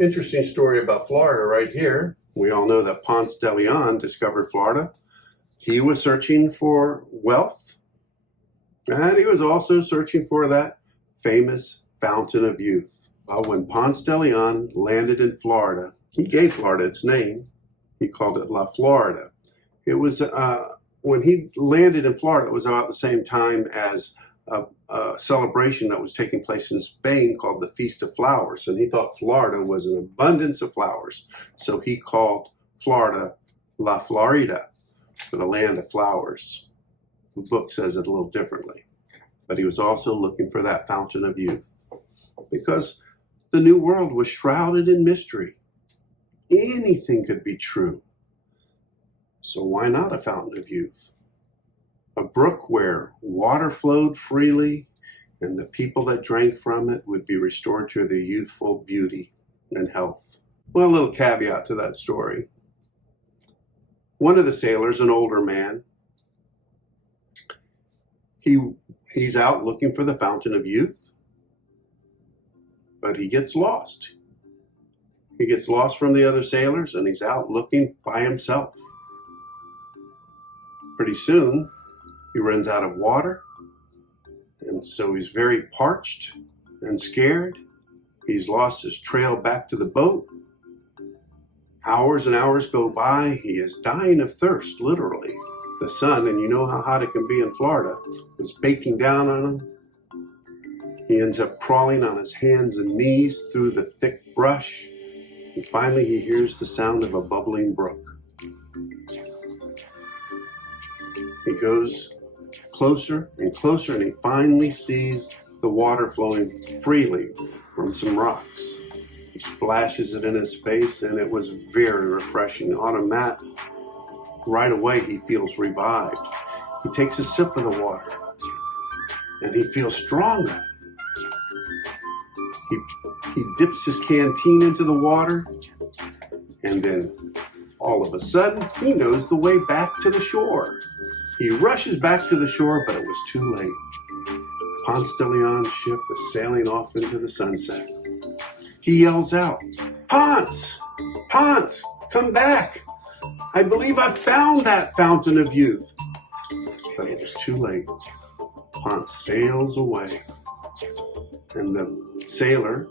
Interesting story about Florida right here. We all know that Ponce de Leon discovered Florida. He was searching for wealth, and he was also searching for that famous fountain of youth. Well, when Ponce de Leon landed in Florida, he gave Florida its name. He called it La Florida. It was when he landed in Florida, it was about the same time as a celebration that was taking place in Spain called the Feast of Flowers, and he thought Florida was an abundance of flowers, so he called Florida La Florida, for the land of flowers. The book says it a little differently, but he was also looking for that fountain of youth because the new world was shrouded in mystery. Anything could be true, so why not a fountain of youth? A brook where water flowed freely and the people that drank from it would be restored to their youthful beauty and health. Well, a little caveat to that story. One of the sailors, an older man, he's out looking for the fountain of youth, but he gets lost. He gets lost from the other sailors and he's out looking by himself. Pretty soon, he runs out of water, and so he's very parched and scared. He's lost his trail back to the boat. Hours and hours go by. He is dying of thirst, literally. The sun, and you know how hot it can be in Florida, was baking down on him. He ends up crawling on his hands and knees through the thick brush, and finally he hears the sound of a bubbling brook. He goes closer and closer, and he finally sees the water flowing freely from some rocks. He splashes it in his face, and it was very refreshing. Right away, he feels revived. He takes a sip of the water, and he feels stronger. He dips his canteen into the water, and then all of a sudden, he knows the way back to the shore. He rushes back to the shore, but it was too late. Ponce de Leon's ship is sailing off into the sunset. He yells out, "Ponce! Ponce, come back! I believe I found that fountain of youth." But it was too late. Ponce sails away, and the sailor,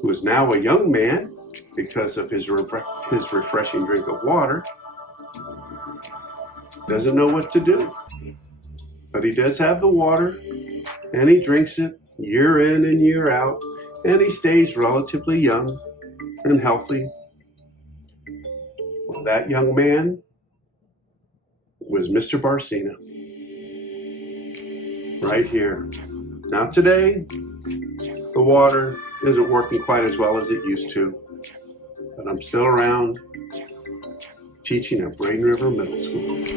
who is now a young man because of his refreshing drink of water, doesn't know what to do. But he does have the water, and he drinks it year in and year out, and he stays relatively young and healthy. Well, that young man was Mr. Barcena. Right here. Now today, the water isn't working quite as well as it used to, but I'm still around teaching at Braden River Middle School.